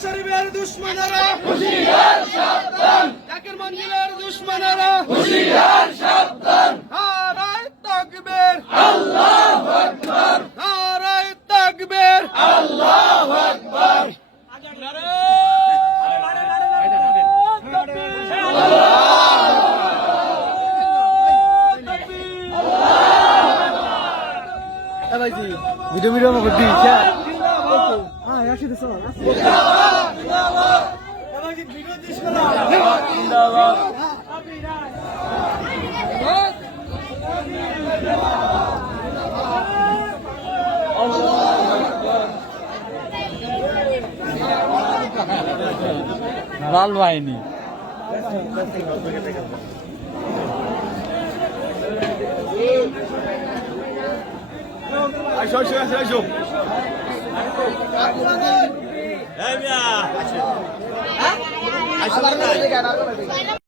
শরীফের দুশমনেরা হুঁশিয়ার সাবধান, জাকির মঞ্জিলের দুশমনেরা হুঁশিয়ার সাবধান। নারায়ে তাকবীর আল্লাহু আকবার, নারায়ে তাকবীর আল্লাহু আকবার। ভিডিও ভিডিও মধ্যে দিচ্ছা হ্যাঁ আসি তো চলো ভিডিও দিস না জিন্দাবাদ লাল বাহিনী আইসো আইসো আইসো আইসো এই মিয়া আইসো